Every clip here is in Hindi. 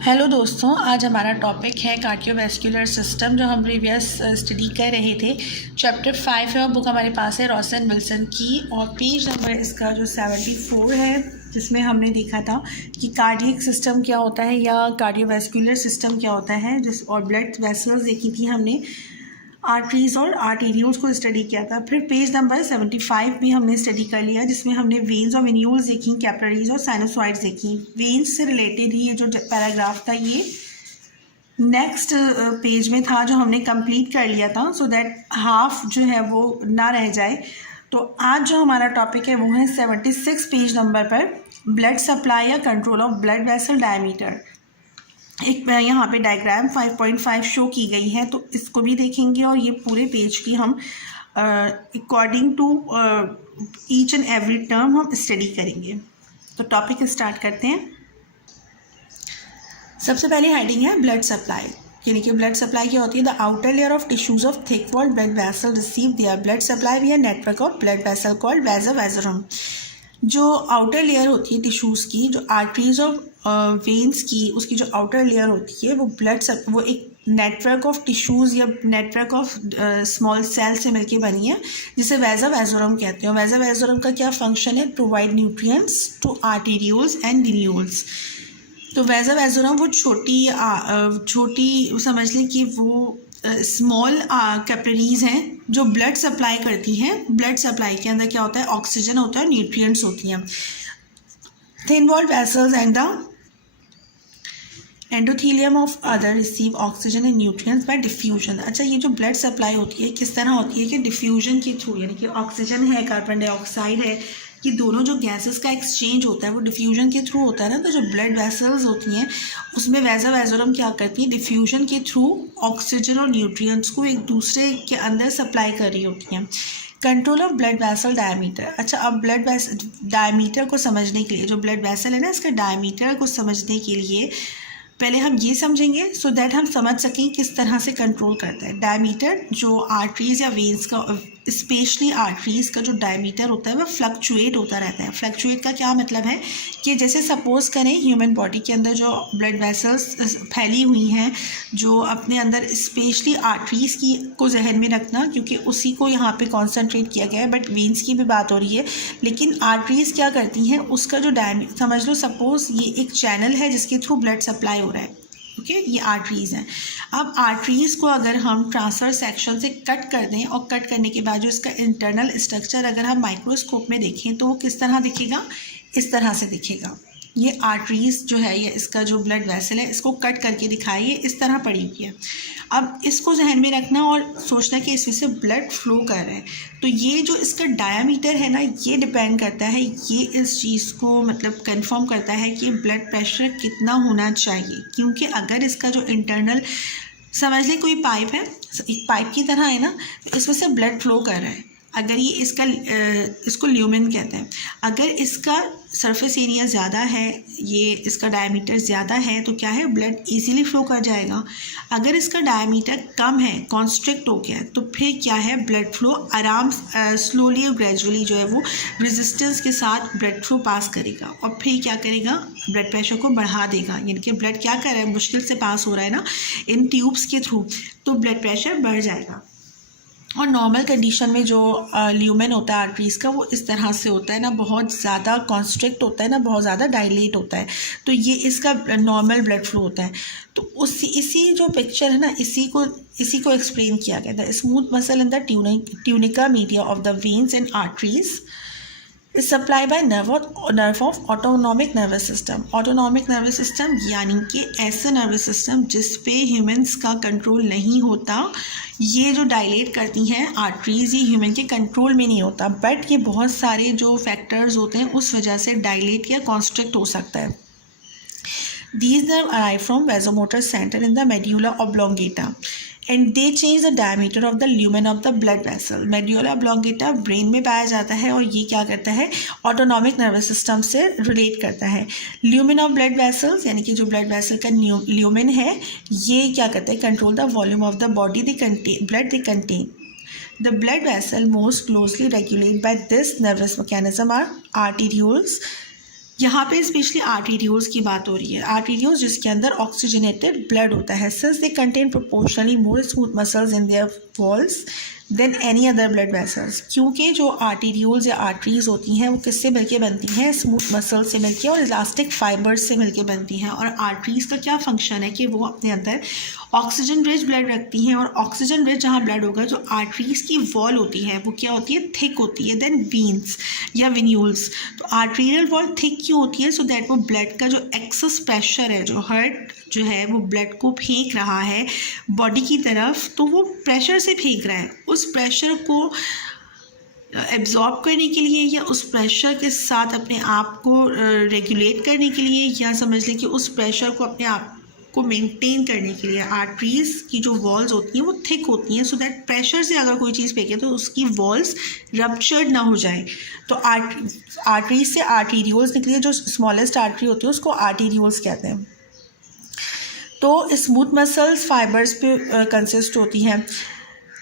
हेलो दोस्तों, आज हमारा टॉपिक है कार्डियोवैस्कुलर सिस्टम, जो हम प्रीवियस स्टडी कर रहे थे। चैप्टर 5 है और बुक हमारे पास है रॉसन विल्सन की, और पेज नंबर इसका जो 74 है, जिसमें हमने देखा था कि कार्डियक सिस्टम क्या होता है या कार्डियोवैस्कुलर सिस्टम क्या होता है, और ब्लड वेसल्स देखी थी हमने, आर्टरीज और आर्टेरियोल्स को स्टडी किया था। फिर पेज नंबर 75 भी हमने स्टडी कर लिया, जिसमें हमने वेन्स और वेन्यूल्स देखी, कैपिलरीज और साइनोसॉइड्स देखी। वेन्स से रिलेटेड ही ये जो पैराग्राफ था ये नेक्स्ट पेज में था, जो हमने कंप्लीट कर लिया था, सो दैट हाफ जो है वो ना रह जाए। तो आज जो हमारा टॉपिक है वो है 76 पेज नंबर पर, ब्लड सप्लाई या control of blood vessel diameter. एक यहाँ पे डायग्राम 5.5 शो की गई है, तो इसको भी देखेंगे और ये पूरे पेज की हम according to each and every term हम स्टडी करेंगे। तो टॉपिक स्टार्ट करते हैं। सबसे पहले हेडिंग है ब्लड सप्लाई, यानी कि ब्लड सप्लाई क्या होती है। The outer layer of tissues of thick walled blood vessel receive their blood supply via network of blood vessel called vasa vasorum. जो आउटर लेयर होती है टिश्यूज़ की, जो आर्टरीज और वेन्स की, उसकी जो आउटर लेयर होती है वो एक नेटवर्क ऑफ टिश्यूज़ या नेटवर्क ऑफ स्मॉल सेल से मिलके बनी है, जिसे वैसा वैजोरम कहते हैं। वैसा वैजोरम का क्या फंक्शन है? Provide nutrients to arterioles and venules. तो वैसा वैजोरम वो छोटी समझ लें कि वो स्मॉल कैपिलरीज हैं जो ब्लड सप्लाई करती हैं। ब्लड सप्लाई के अंदर क्या होता है? ऑक्सीजन होता है, न्यूट्रिएंट्स होती हैं। Thin walled vessels and the endothelium of other receive oxygen and nutrients by diffusion. अच्छा, ये जो ब्लड सप्लाई होती है किस तरह होती है कि डिफ्यूजन के थ्रू, यानी कि ऑक्सीजन है, कार्बन डाइऑक्साइड है, ये दोनों जो गैसेस का एक्सचेंज होता है वो डिफ्यूजन के थ्रू होता है ना। तो जो ब्लड वेसल्स होती हैं उसमें वैसा वैजोरम क्या करती है? डिफ्यूजन के थ्रू ऑक्सीजन और न्यूट्रिएंट्स को एक दूसरे के अंदर सप्लाई कर रही होती हैं। Control of blood vessel diameter. अच्छा, अब ब्लड डायमीटर को समझने के लिए, जो ब्लड वेसल है ना, इसका डायमीटर को समझने के लिए पहले हम ये समझेंगे, सो दैट हम समझ सकें किस तरह से कंट्रोल करता है। डायमीटर जो आर्टरीज या वेन्स का, स्पेशली आर्टरीज का जो डायमीटर होता है वो फ्लक्चुएट होता रहता है। फ्लक्चुएट का क्या मतलब है कि जैसे सपोज़ करें ह्यूमन बॉडी के अंदर जो ब्लड वेसल्स फैली हुई हैं, जो अपने अंदर स्पेशली आर्टरीज की को जहन में रखना, क्योंकि उसी को यहाँ पे कॉन्सेंट्रेट किया गया है, बट वेन्स की भी बात हो रही है। लेकिन आर्टरीज क्या करती हैं, उसका जो डायमीटर समझ लो, सपोज़ ये एक चैनल है जिसके थ्रू ब्लड सप्लाई हो रहा है, ओके, ये आर्टरीज़ हैं। अब आर्टरीज़ को अगर हम ट्रांसफर सेक्शन से कट कर दें, और कट करने के बाद जो इसका इंटरनल स्ट्रक्चर अगर हम माइक्रोस्कोप में देखें तो वो किस तरह दिखेगा? इस तरह से दिखेगा। ये आर्टरीज़ जो है, ये इसका जो ब्लड वेसल है, इसको कट करके दिखाइए, इस तरह पड़ी हुई है। अब इसको जहन में रखना और सोचना कि इसमें से ब्लड फ्लो कर रहा है। तो ये जो इसका डायामीटर है ना, ये डिपेंड करता है, ये इस चीज़ को मतलब कंफर्म करता है कि ब्लड प्रेशर कितना होना चाहिए। क्योंकि अगर इसका जो इंटरनल, समझ लें कोई पाइप है, एक पाइप की तरह है ना, इसमें से ब्लड फ्लो कर रहा है। अगर ये इसको ल्यूमेन कहते हैं। अगर इसका सरफेस एरिया ज़्यादा है, ये इसका डायमीटर ज़्यादा है, तो क्या है? ब्लड इजीली फ्लो कर जाएगा। अगर इसका डायमीटर कम है, कॉन्स्ट्रिक्ट हो गया, तो फिर क्या है? ब्लड फ्लो आराम स्लोली और ग्रेजुअली जो है वो रेजिस्टेंस के साथ ब्लड फ्लो पास करेगा, और फिर क्या करेगा? ब्लड प्रेशर को बढ़ा देगा। यानी कि ब्लड क्या कर रहा है? मुश्किल से पास हो रहा है ना इन ट्यूब्स के थ्रू, तो ब्लड प्रेशर बढ़ जाएगा। और नॉर्मल कंडीशन में जो ल्यूमेन होता है आर्टरीज का, वो इस तरह से होता है ना, बहुत ज़्यादा कॉन्स्ट्रिक्ट होता है ना, बहुत ज़्यादा डायलेट होता है। तो ये इसका नॉर्मल ब्लड फ्लो होता है। तो इसी जो पिक्चर है ना, इसी को एक्सप्लेन किया गया था। Smooth muscle in the tunica media of the veins and arteries is supply bye nerve of autonomic nervous system. Autonomic nervous system यानी कि ऐसा नर्वस सिस्टम जिस पे ह्यूमंस का कंट्रोल नहीं होता। ये जो डायलेट करती हैं आर्टरीज, ये ह्यूमन के कंट्रोल में नहीं होता, बट ये बहुत सारे जो फैक्टर्स होते हैं उस वजह से डायलेट या कॉन्स्ट्रिक्ट हो सकता है। These nerves arrive from vasomotor center in the medulla oblongata and they change the diameter of the lumen of the blood vessel. Medulla oblongata brain में पाया जाता है, और ये क्या करता है? ऑटोनॉमिक नर्वस सिस्टम से रिलेट करता है। ल्यूमेन ऑफ ब्लड वेसल्स, यानी कि जो ब्लड वेसल का ल्यूमेन है, ये क्या करता है? Control the volume of the body blood they contain. The blood vessel most closely regulated by this nervous mechanism are arterioles, यहाँ पे स्पेशली आर्टेरियोल्स की बात हो रही है, आर्टेरियोल्स जिसके अंदर ऑक्सीजनेटेड ब्लड होता है, such they contain proportionally more smooth muscles in their walls than any other blood vessels. क्योंकि जो आर्टेरियोल्स या आर्टरीज होती हैं वो किससे मिलके बनती हैं, स्मूथ मसल से मिलके और इलास्टिक फाइबर्स से मिलके बनती हैं। और आर्टरीज का क्या फंक्शन है कि वो अपने अंदर ऑक्सीजन रिच ब्लड रखती हैं, और ऑक्सीजन रिच जहाँ ब्लड होगा, जो आर्टरीज की वॉल होती है वो क्या होती है, थिक होती है देन वीन्स या विन्यूल्स। तो आर्टेरियल वॉल थिक क्यों होती है, सो दैट वो ब्लड का जो एक्सेस प्रेशर है, जो हार्ट जो है वो ब्लड को फेंक रहा है बॉडी की तरफ, तो वो प्रेशर से फेंक रहा है, उस प्रेशर को एब्जॉर्ब करने के लिए या उस प्रेशर के साथ अपने आप को रेगुलेट करने के लिए, या समझ लें कि उस प्रेशर को अपने आप को मेंटेन करने के लिए आर्टरीज की जो वॉल्स होती हैं वो थिक होती हैं, सो दैट प्रेशर से अगर कोई चीज़ फेंके तो उसकी वॉल्स रप्चर्ड ना हो जाए। तो आर्टरीज से आर्टेरियोल्स निकली है, जो स्मॉलेस्ट आर्टरी होती है उसको आर्टेरियोल्स कहते हैं। तो स्मूथ मसल्स फाइबर्स पे कंसिस्ट होती हैं।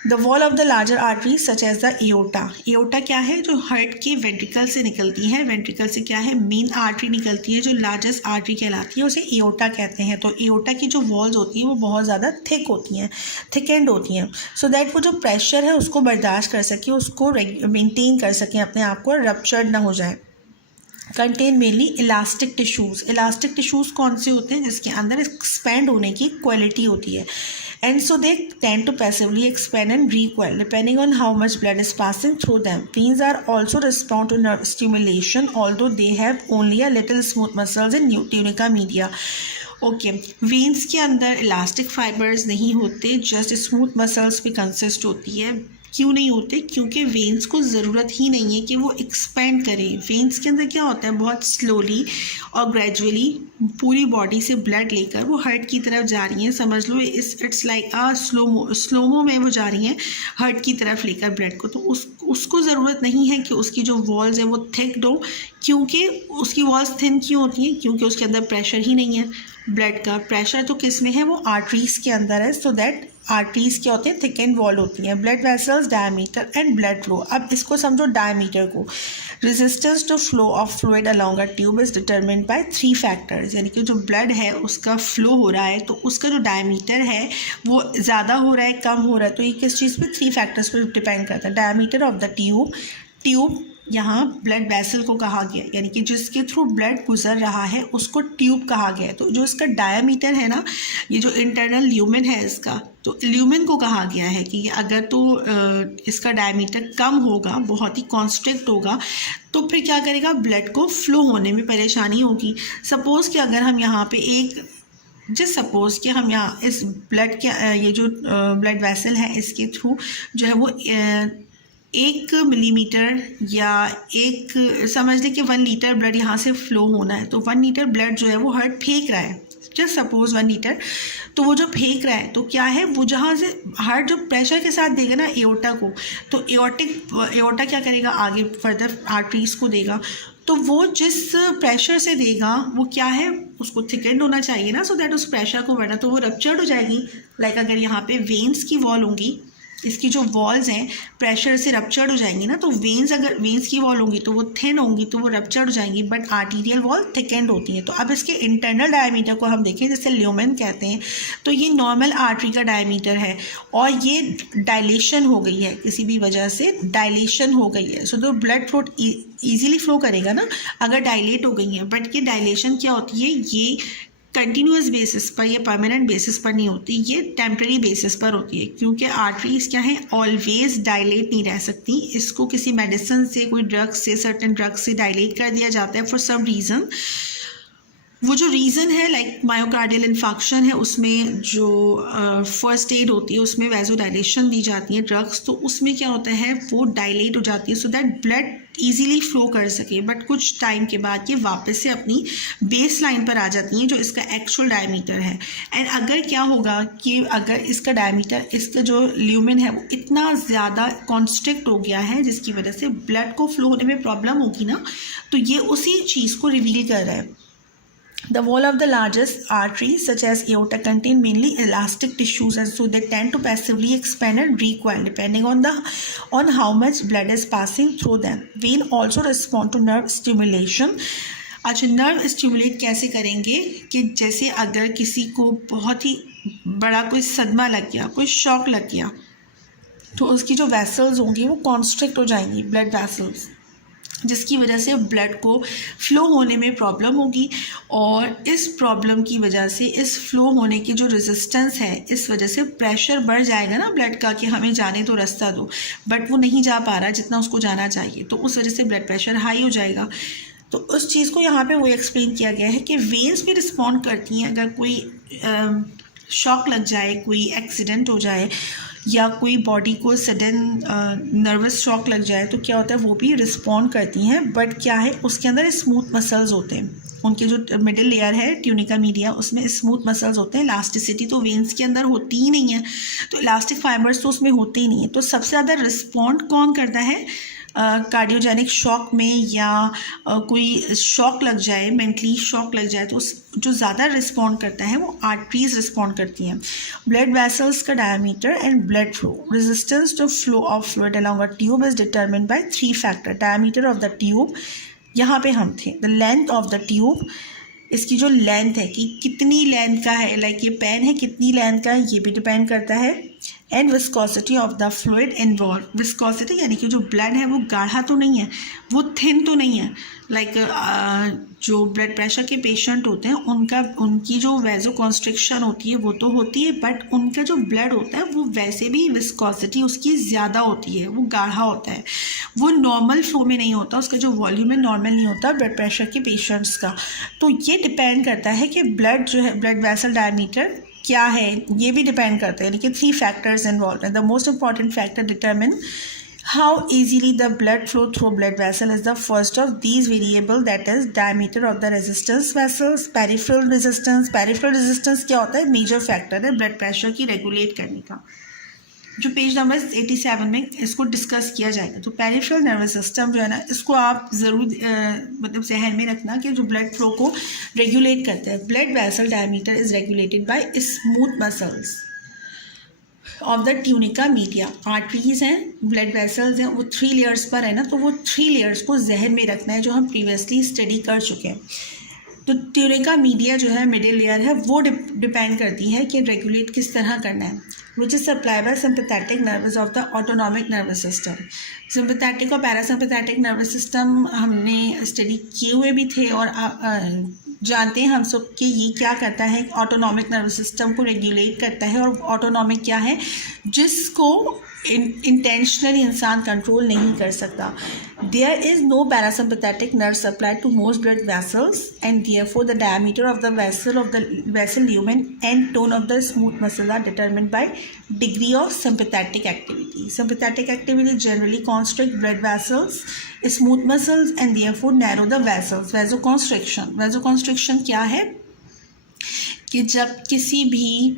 The wall of the larger artery such as the aorta. Aorta क्या है, जो हार्ट के वेंट्रिकल से निकलती है, वेंट्रिकल से क्या है, मेन आर्टरी निकलती है जो लार्जेस्ट आर्टरी कहलाती है, उसे एओर्टा कहते हैं। तो एओर्टा की जो वॉल्स होती हैं वो बहुत ज़्यादा थिक होती हैं, थिक एंड होती हैं, सो दैट वो जो प्रेशर है उसको बर्दाश्त कर सके, उसको मेनटेन कर सकें अपने आप को, रप्चर्ड ना हो जाए। Contain mainly elastic tissues. Elastic tissues कौन से होते हैं, जिसके अंदर एक्सपेंड होने की क्वालिटी होती है, and so they tend to passively expand and recoil depending on how much blood is passing through them. Veins are also respond to nerve stimulation, although they have only a little smooth muscles in tunica media. Okay, veins के अंदर इलास्टिक फाइबर्स नहीं होते, जस्ट स्मूथ मसल्स पे कंसिस्ट होती है। क्यों नहीं होते, क्योंकि वेन्स को ज़रूरत ही नहीं है कि वो एक्सपेंड करें। वेन्स के अंदर क्या होता है, बहुत स्लोली और ग्रेजुअली पूरी बॉडी से ब्लड लेकर वो हार्ट की तरफ जा रही हैं। समझ लो इट्स लाइक अ स्लोमो में वो जा रही हैं हार्ट की तरफ लेकर ब्लड को। तो उसको ज़रूरत नहीं है कि उसकी जो वॉल्स है वो थिक हो, क्योंकि उसकी वॉल्स थिन क्यों होती हैं, क्योंकि उसके अंदर प्रेशर ही नहीं है। ब्लड का प्रेशर तो किस में है, वो आर्टरीज के अंदर है, सो दैट आर्टरीज क्या होते हैं, थिक एंड वॉल होती हैं। Blood vessels, diameter and blood flow. अब इसको समझो डायमीटर को। Resistance to flow of fluid along a tube is determined by 3 factors. यानी कि जो ब्लड है उसका फ्लो हो रहा है तो उसका जो डायमीटर है वो ज़्यादा हो रहा है, कम हो रहा है, तो ये किस चीज़ पे, 3 फैक्टर्स पर डिपेंड करता है। डायमीटर ऑफ द ट्यूब यहाँ ब्लड वेसल को कहा गया, यानी कि जिसके थ्रू ब्लड गुजर रहा है उसको ट्यूब कहा गया है। तो जो इसका डायमीटर है ना, ये जो इंटरनल ल्यूमेन है इसका, तो ल्यूमेन को कहा गया है कि अगर तो इसका डायमीटर कम होगा, बहुत ही कॉन्स्ट्रिक्ट होगा, तो फिर क्या करेगा, ब्लड को फ्लो होने में परेशानी होगी। सपोज़ कि अगर हम यहाँ पे सपोज़ कि हम यहाँ इस ब्लड के ये जो ब्लड वेसल है इसके थ्रू जो है वो 1 मिलीमीटर या समझ लें कि 1 लीटर ब्लड यहाँ से फ्लो होना है, तो 1 लीटर ब्लड जो है वो हार्ट फेंक रहा है, जस्ट सपोज 1 लीटर। तो वो जो फेंक रहा है तो क्या है, वो जहाँ से हार्ट जो प्रेशर के साथ देगा ना एओर्टा को, तो एओर्टा क्या करेगा, आगे फर्दर आर्टरीज को देगा। तो वो जिस प्रेशर से देगा वो क्या है, उसको थिकेंड होना चाहिए ना, सो दैट उस प्रेशर को, वरना तो वो रप्चर्ड हो जाएगी। लाइक अगर यहाँ पे वेन्स की वॉल होंगी, इसकी जो वॉल्स हैं प्रेशर से रप्चर्ड हो जाएंगी ना, तो वेन्स की वॉल होंगी तो वो थिन होंगी तो वो रप्चर्ड हो जाएंगी, बट आर्टीरियल वॉल थिकेंड होती हैं। तो अब इसके इंटरनल डायमीटर को हम देखें, जैसे ल्यूमेन कहते हैं, तो ये नॉर्मल आर्टरी का डायमीटर है और ये डायलेशन हो गई है, किसी भी वजह से डायलेशन हो गई है। सो तो ब्लड फ्लो ईजिली फ्लो करेगा ना अगर डायलेट हो गई है, बट ये डायलेशन क्या होती है, ये कंटिन्यूस बेसिस पर या परमानेंट बेसिस पर नहीं होती, ये टेम्प्रेरी बेसिस पर होती है, क्योंकि आर्टरीज क्या है, ऑलवेज डायलेट नहीं रह सकती। इसको किसी मेडिसिन से, कोई ड्रग्स से, सर्टेन ड्रग्स से डायलेट कर दिया जाता है फॉर सम रीज़न। वो जो रीज़न है लाइक मायोकार्डियल इन्फेक्शन है, उसमें जो फर्स्ट एड होती है उसमें वैसोडाइलेशन दी जाती है ड्रग्स, तो उसमें क्या होता है वो डायलेट हो जाती है so that blood easily flow कर सके। बट कुछ टाइम के बाद ये वापस से अपनी बेस लाइन पर आ जाती हैं जो इसका एक्चुअल डायमीटर है। एंड अगर क्या होगा कि अगर इसका डायमीटर, इसका जो ल्यूमेन है वो इतना ज़्यादा कॉन्स्ट्रिक्ट हो गया है जिसकी वजह से ब्लड को फ्लो होने में प्रॉब्लम होगी ना, तो ये उसी चीज़ को रिवील कर रहा है। The wall of the largest arteries, such as aorta, contain mainly elastic tissues, and so they tend to passively expand and recoil depending on how much blood is passing through them. Vein also respond to nerve stimulation. अच्छा, नर्व स्टिमुलेट कैसे करेंगे कि जैसे अगर किसी को बहुत ही बड़ा कोई सदमा लग गया, कोई शॉक लग गया, तो उसकी जो वेसल्स होंगी वो कॉन्स्ट्रिक्ट हो जाएंगी, ब्लड वेसल्स, जिसकी वजह से ब्लड को फ्लो होने में प्रॉब्लम होगी। और इस प्रॉब्लम की वजह से, इस फ्लो होने की जो रेजिस्टेंस है, इस वजह से प्रेशर बढ़ जाएगा ना ब्लड का कि हमें जाने तो रास्ता दो, बट वो नहीं जा पा रहा जितना उसको जाना चाहिए, तो उस वजह से ब्लड प्रेशर हाई हो जाएगा। तो उस चीज़ को यहाँ पे वो एक्सप्लेन किया गया है कि वेन्स भी रिस्पॉन्ड करती हैं। अगर कोई शॉक लग जाए, कोई एक्सीडेंट हो जाए, या कोई बॉडी को सडन नर्वस शॉक लग जाए, तो क्या होता है, वो भी रिस्पॉन्ड करती हैं। बट क्या है, उसके अंदर स्मूथ मसल्स होते हैं, उनके जो मिडिल लेयर है ट्यूनिका मीडिया, उसमें स्मूथ मसल्स होते हैं। इलास्टिसिटी तो वेन्स के अंदर होती ही नहीं है, तो इलास्टिक फाइबर्स तो उसमें होते ही नहीं है। तो सबसे ज़्यादा रिस्पॉन्ड कौन करता है कार्डियोजेनिक शॉक में, या कोई शॉक लग जाए, मेंटली शॉक लग जाए, तो जो ज़्यादा रिस्पॉन्ड करता है वो आर्टरीज रिस्पॉन्ड करती हैं। ब्लड वेसल्स का diameter and blood flow, resistance to flow of fluid along a tube is determined by 3 factor. Diameter of the tube, यहाँ पे हम थे, the length of the tube, इसकी जो लेंथ है कि कितनी लेंथ का है, लाइक ये पेन है कितनी लेंथ का है, ये भी डिपेंड करता है। And viscosity of the fluid involve, viscosity यानी कि जो ब्लड है वो गाढ़ा तो नहीं है, वो थिन तो नहीं है। लाइक जो ब्लड प्रेशर के पेशेंट होते हैं उनकी जो वेजो कॉन्स्ट्रिक्शन होती है वो तो होती है, बट उनका जो ब्लड होता है वो वैसे भी विस्कोसिटी उसकी ज़्यादा होती है, वो गाढ़ा होता है, वो नॉर्मल फ्लो में नहीं होता, उसका जो वॉल्यूम है नॉर्मल नहीं होता ब्लड प्रेशर के पेशेंट्स का। तो ये डिपेंड करता है कि ब्लड जो है, ब्लड वेसल डायमीटर क्या है, ये भी डिपेंड करता है। यानी कि 3 फैक्टर्स इन्वॉल्व हैं। The most important factor determine how easily the blood flow through blood vessel is the first of these variable, that is diameter of the resistance vessels. peripheral resistance क्या होता है, मेजर फैक्टर है ब्लड प्रेशर की रेगुलेट करने का, जो पेज नंबर 87 में इसको डिस्कस किया जाएगा। तो पेरिफेरल नर्वस सिस्टम जो है ना, इसको आप ज़रूर मतलब जहन में रखना कि जो ब्लड फ्लो को रेगुलेट करता है। Blood vessel diameter is regulated by smooth muscles of the tunica media. Arteries हैं, ब्लड वेसल्स हैं, वो 3 लेयर्स पर है ना, तो वो 3 लेयर्स को जहन में रखना है, जो हम प्रीवियसली स्टडी कर चुके हैं। तो ट्यूनिका मीडिया जो है, मिडिल लेयर है, वो डिपेंड करती है कि रेगुलेट किस तरह करना है, which is supply bye sympathetic nervous of the autonomic nervous system. Sympathetic और पैरासिम्पैथेटिक नर्वस सिस्टम हमने स्टडी किए हुए भी थे, और जानते हैं हम सब कि ये क्या करता है, ऑटोनॉमिक नर्वस सिस्टम को रेगुलेट करता है। और ऑटोनॉमिक क्या है, जिसको इंटेंशनली इंसान कंट्रोल नहीं कर सकता। There is no parasympathetic nerve supply to most blood vessels, and therefore the diameter of the vessel lumen and tone of the smooth muscle are determined by degree of sympathetic activity. Sympathetic activity generally constrict blood vessels, smooth muscles, and therefore narrow the vessels. Vasoconstriction क्या है कि जब किसी भी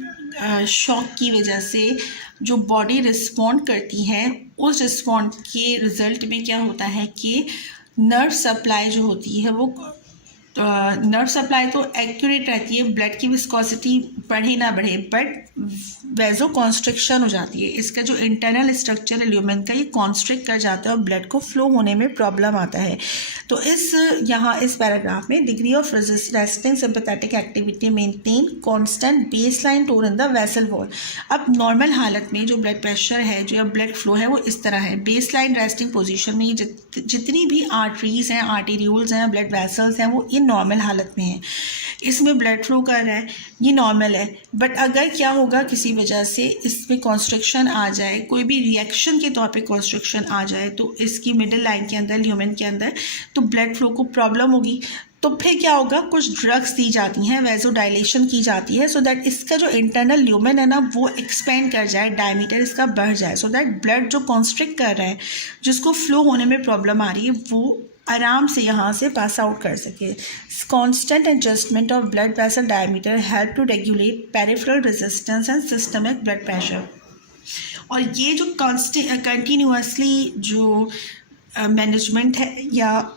शॉक की वजह से जो बॉडी रिस्पॉन्ड करती है, उस रिस्पॉन्ड के रिजल्ट में क्या होता है कि नर्व सप्लाई जो होती है वो नर्व सप्लाई तो एक्यूरेट रहती है, ब्लड की विस्कोसिटी बढ़े ना बढ़े, बट वेजो कॉन्स्ट्रिक्शन हो जाती है। इसका जो इंटरनल स्ट्रक्चर है ल्यूमेन का, ये कॉन्स्ट्रिक्ट कर जाता है और ब्लड को फ्लो होने में प्रॉब्लम आता है। तो इस पैराग्राफ में degree of resisting sympathetic activity maintain constant baseline tone in the vessel wall. अब नॉर्मल हालत में जो ब्लड प्रेशर है, जो ब्लड फ्लो है, वो इस तरह है, बेसलाइन रेस्टिंग पोजीशन में। ये जितनी भी आर्टरीज हैं, आर्टेरियोल्स हैं, ब्लड वेसल्स हैं, वो इन नॉर्मल हालत में है, इसमें ब्लड फ्लो कर रहा है, ये नॉर्मल है। बट अगर क्या होगा, किसी वजह से इसमें कॉन्स्ट्रिक्शन आ जाए, कोई भी रिएक्शन के तौर पे कॉन्स्ट्रिक्शन आ जाए, तो इसकी मिडिल लाइन के अंदर, ल्यूमेन के अंदर, तो ब्लड फ्लो को प्रॉब्लम होगी। तो फिर क्या होगा, कुछ ड्रग्स दी जाती हैं, वेजो डायलेशन की जाती है, सो दैट इसका जो इंटरनल ल्यूमेन है ना, वो एक्सपेंड कर जाए, डायमीटर इसका बढ़ जाए, सो दैट ब्लड जो कॉन्स्ट्रिक्ट कर रहा है, जिसको फ्लो होने में प्रॉब्लम आ रही है, वो आराम से यहाँ से पास आउट कर सके। Constant adjustment of blood vessel diameter help to regulate peripheral resistance and systemic blood pressure. और ये जो कंटिन्यूसली जो मैनेजमेंट है या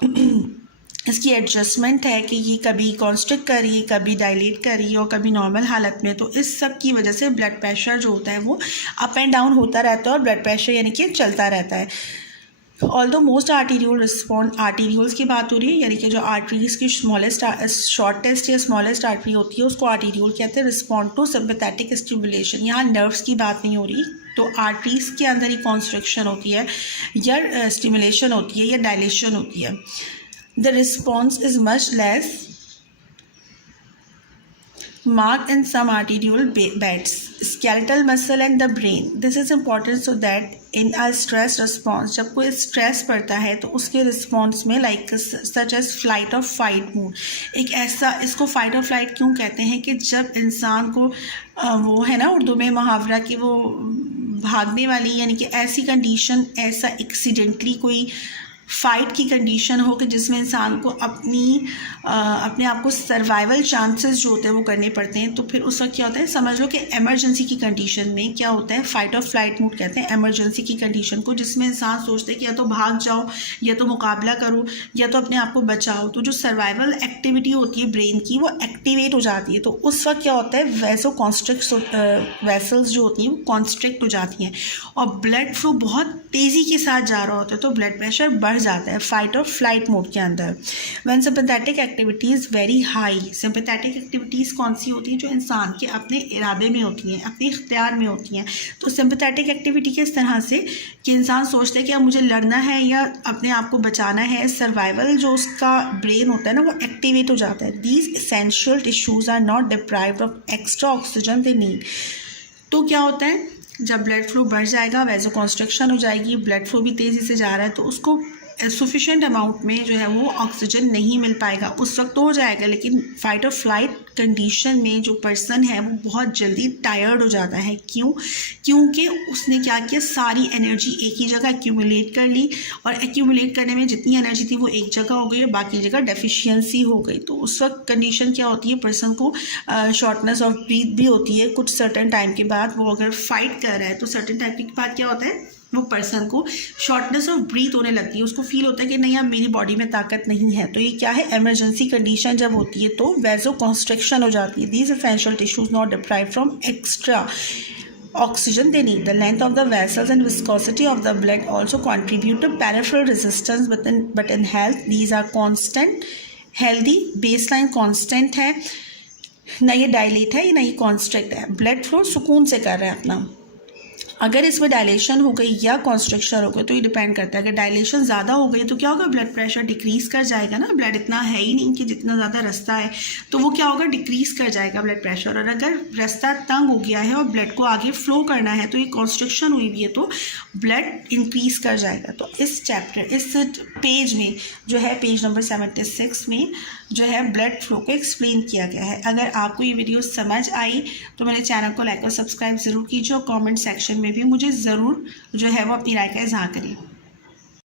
इसकी एडजस्टमेंट है कि ये कभी कॉन्स्ट्रिक्ट कर रही है, कभी डायलेट कर रही है और कभी नॉर्मल हालत में, तो इस सब की वजह से ब्लड प्रेशर जो होता है वो अप एंड डाउन होता रहता है और ब्लड प्रेशर यानी कि चलता रहता है। ऑल्दो मोस्ट आर्टीरियल रिस्पॉन्ड, आर्टीरियल्स की बात हो रही है, यानी कि जो आर्टरीज की शॉर्टेस्ट या स्मॉलेस्ट आर्टरी होती है उसको आर्टीरियल कहते हैं। रिस्पॉन्ड टू सिम्पैथेटिक स्टिमुलेशन, यहाँ नर्व्स की बात नहीं हो रही, तो आर्टरीज के अंदर ही कॉन्स्ट्रिक्शन होती है या स्टिमुलेशन होती है या डायलेशन होती है। The response is much less marked in some arterial beds, skeletal muscle and the brain. This is important so that in a stress response, जब कोई स्ट्रेस पड़ता है तो उसके रिस्पॉन्स में लाइक सच एज फ्लाइट और फाइट मूड, एक ऐसा, इसको फाइट और फ्लाइट क्यों कहते हैं कि जब इंसान को वो है ना उर्दू में मुहावरा कि वो भागने वाली, यानी कि ऐसी कंडीशन, ऐसा एक्सीडेंटली कोई फाइट की कंडीशन हो कि जिसमें इंसान को अपने आप को सर्वाइवल चांसेस जो होते हैं वो करने पड़ते हैं, तो फिर उस वक्त क्या होता है, समझ लो कि एमरजेंसी की कंडीशन में क्या होता है, फाइट और फ्लाइट मूड कहते हैं एमरजेंसी की कंडीशन को, जिसमें इंसान सोचते हैं कि या तो भाग जाओ या तो मुकाबला करो या तो अपने आप को बचाओ। तो जो सर्वाइवल एक्टिविटी होती है ब्रेन की वो एक्टिवेट हो जाती है, तो उस वक्त क्या होता है, वेसल्स जो होती हैं वो कॉन्स्ट्रिक्ट हो जाती हैं और ब्लड फ्लो बहुत तेज़ी के साथ जा रहा होता है, तो ब्लड प्रेशर बढ़ जाता है फाइट और फ्लाइट मोड के अंदर। When sympathetic activities very high, sympathetic activities कौन सी होती हैं, जो इंसान के अपने इरादे में होती हैं, अपने इख्तियार में होती हैं। तो सिम्पैथेटिक एक्टिविटी किस तरह से कि इंसान सोचता है कि अब मुझे लड़ना है या अपने आप को बचाना है, सर्वाइवल जो उसका ब्रेन होता है ना वो एक्टिवेट हो जाता है। These essential tissues are not deprived of extra oxygen they need. तो क्या होता है, जब ब्लड फ्लो बढ़ जाएगा, वैसोकॉन्स्ट्रिक्शन हो जाएगी, ब्लड फ्लो भी तेज़ी से जा रहा है, तो उसको सफिशेंट अमाउंट में जो है वो ऑक्सीजन नहीं मिल पाएगा, उस वक्त तो हो जाएगा, लेकिन फाइट और फ्लाइट कंडीशन में जो पर्सन है वो बहुत जल्दी टायर्ड हो जाता है। क्योंकि उसने क्या किया, सारी एनर्जी एक ही जगह एक्यूमुलेट कर ली और एक्यूमुलेट करने में जितनी एनर्जी थी वो एक जगह हो गई और बाकी जगह डेफिशिएंसी हो गई। तो उस वक्त कंडीशन क्या होती है, पर्सन को शॉर्टनेस ऑफ ब्रीथ भी होती है कुछ सर्टेन टाइम के बाद। वो अगर फाइट कर रहा है तो सर्टेन टाइम के बाद क्या होता है, वो पर्सन को शॉर्टनेस ऑफ ब्रीथ होने लगती है, उसको फील होता है कि नहीं अब मेरी बॉडी में ताकत नहीं है। तो ये क्या है, एमरजेंसी कंडीशन जब होती है तो वैसोकॉन्स्ट्रिक्शन हो जाती है। These essential tissues not deprived from extra oxygen they need. The length of the vessels and viscosity of the blood also contribute to peripheral resistance, but in health these are constant. Healthy baseline constant है, ना ये डायलेट है ना ये कॉन्स्ट्रिक्ट है, ब्लड फ्लो सुकून से कर रहा है अपना। अगर इसमें डायलेशन हो गई या कॉन्स्ट्रिक्शन हो गई तो ये डिपेंड करता है, अगर डायलेशन ज़्यादा हो गई तो क्या होगा, ब्लड प्रेशर डिक्रीज़ कर जाएगा ना, ब्लड इतना है ही नहीं कि जितना ज़्यादा रास्ता है, तो वो क्या होगा, डिक्रीज़ कर जाएगा ब्लड प्रेशर। और अगर रास्ता तंग हो गया है और ब्लड को आगे फ्लो करना है तो ये कॉन्स्ट्रिक्शन हुई भी है तो ब्लड इंक्रीज़ कर जाएगा। तो इस चैप्टर, इस पेज में जो है, पेज नंबर 76 में जो है ब्लड फ्लो को एक्सप्लेन किया गया है। अगर आपको ये वीडियो समझ आई तो मेरे चैनल को लाइक और सब्सक्राइब ज़रूर कीजिए और कमेंट सेक्शन में भी मुझे ज़रूर जो है वो अपनी राय का इज़हार करें।